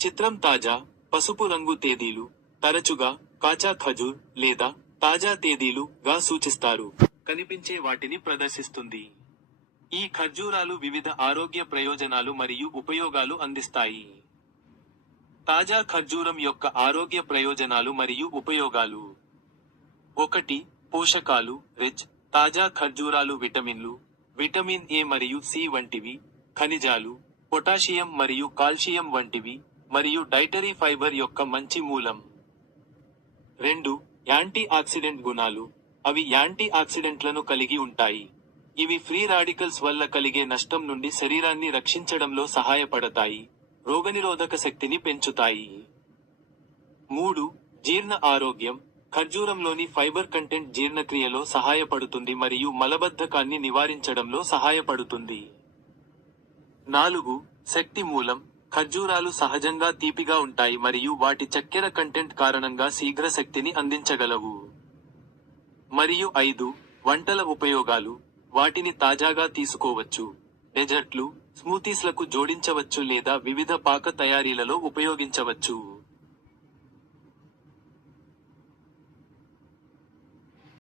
చిత్రం తాజా, పసుపు రంగు తేదీలు తరచుగా కాచా ఖజూర్ లేదా తాజా తేదీలు గా సూచిస్తారు. కనిపించే వాటిని ప్రదర్శిస్తుంది. ఈ ఖర్జూరాలు వివిధ ఆరోగ్య ప్రయోజనాలు మరియు ఉపయోగాలు అందిస్తాయి. తాజా ఖర్జూరం యొక్క ఆరోగ్య ప్రయోజనాలు మరియు ఉపయోగాలు. 1. పోషకాలు రిచ్. తాజా ఖర్జూరాలు విటమిన్లు, విటమిన్ ఏ మరియు సి వంటివి, ఖనిజాలు, పొటాషియం మరియు కాల్షియం వంటివి, మరియు డైటరీ ఫైబర్ యొక్క మంచి మూలం. 2. యాంటీ ఆక్సిడెంట్ గుణాలు. అవి యాంటీ ఆక్సిడెంట్లను కలిగి ఉంటాయి. ఇవి ఫ్రీ రాడికల్స్ వల్ల కలిగే నష్టం నుండి శరీరాన్ని రక్షించడంలో సహాయపడతాయి, రోగనిరోధక శక్తిని పెంచుతాయి. 3. జీర్ణ ఆరోగ్యం. ఖర్జూరంలోని ఫైబర్ కంటెంట్ జీర్ణక్రియలో సహాయపడుతుంది మరియు మలబద్ధకాన్ని నివారించడంలో సహాయపడుతుంది. 4. శక్తి మూలం. ఖర్జూరాలు సహజంగా తీపిగా ఉంటాయి మరియు వాటి చక్కెర కంటెంట్ కారణంగా శీఘ్ర శక్తిని అందించగలవు. మరియు 5. వంటల ఉపయోగాలు. వాటిని తాజాగా తీసుకోవచ్చు, డెజర్ట్లు, స్మూతీస్లకు జోడించవచ్చు లేదా వివిధ పాక తయారీలలో ఉపయోగించవచ్చు.